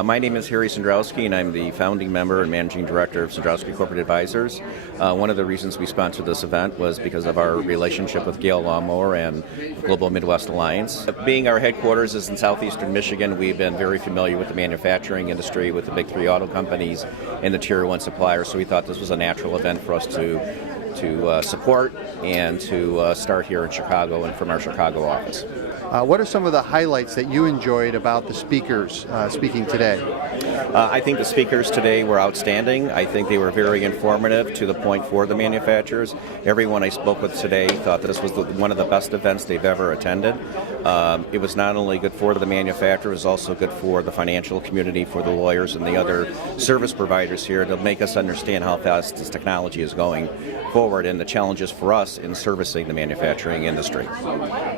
My name is Harry Cendrowski, and I'm the founding member and managing director of Cendrowski Corporate Advisors. One of the reasons we sponsored this event was because of our relationship with Gale Lawnmower and Global Midwest Alliance. Being our headquarters is in southeastern Michigan, we've been very familiar with the manufacturing industry, with the big three auto companies and the tier one suppliers, so we thought this was a natural event for us to support and to start here in Chicago and from our Chicago office. What are some of the highlights that you enjoyed about the speakers speaking today? I think the speakers today were outstanding. I think they were very informative to the point for the manufacturers. Everyone I spoke with today thought that this was one of the best events they've ever attended. It was not only good for the manufacturers, it was also good for the financial community, for the lawyers and the other service providers here to make us understand how fast this technology is going forward and the challenges for us in servicing the manufacturing industry.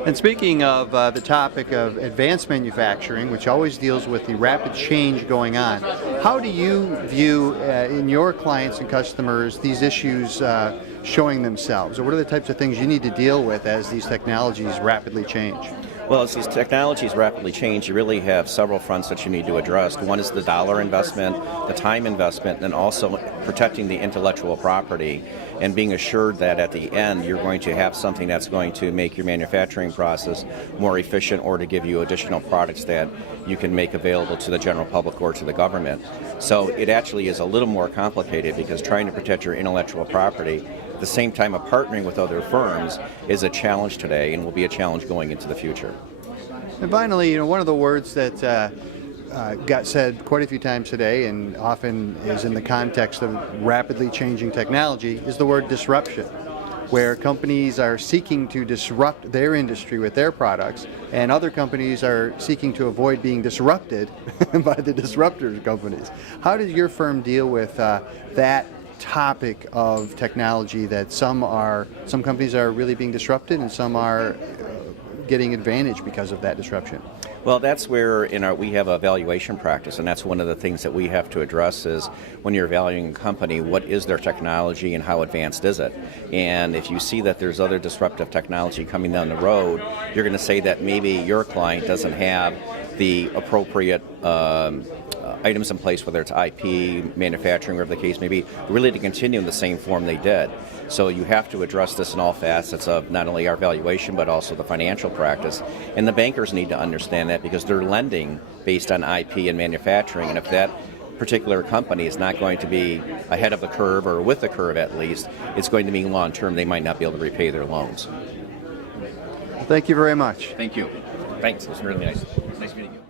And speaking of the topic of advanced manufacturing, which always deals with the rapid change going on, how do you view in your clients and customers these issues showing themselves? Or what are the types of things you need to deal with as these technologies rapidly change? Well, as these technologies rapidly change, you really have several fronts that you need to address. One is the dollar investment, the time investment, and also protecting the intellectual property and being assured that at the end you're going to have something that's going to make your manufacturing process more efficient or to give you additional products that you can make available to the general public or to the government. So it actually is a little more complicated because trying to protect your intellectual property at the same time of partnering with other firms is a challenge today and will be a challenge going into the future. And finally, one of the words that got said quite a few times today and often is in the context of rapidly changing technology is the word disruption, where companies are seeking to disrupt their industry with their products and other companies are seeking to avoid being disrupted by the disruptor companies. How does your firm deal with that topic of technology that some companies are really being disrupted and some are getting advantage because of that disruption? Well, that's where we have a valuation practice, and that's one of the things that we have to address is when you're valuing a company, what is their technology and how advanced is it? And if you see that there's other disruptive technology coming down the road, you're going to say that maybe your client doesn't have the appropriate items in place, whether it's IP, manufacturing, whatever the case may be, really to continue in the same form they did. So you have to address this in all facets of not only our valuation but also the financial practice. And the bankers need to understand that because they're lending based on IP and manufacturing, and if that particular company is not going to be ahead of the curve or with the curve at least, it's going to mean long term they might not be able to repay their loans. Thank you very much. Thank you. Thanks. It was really nice. Nice meeting you.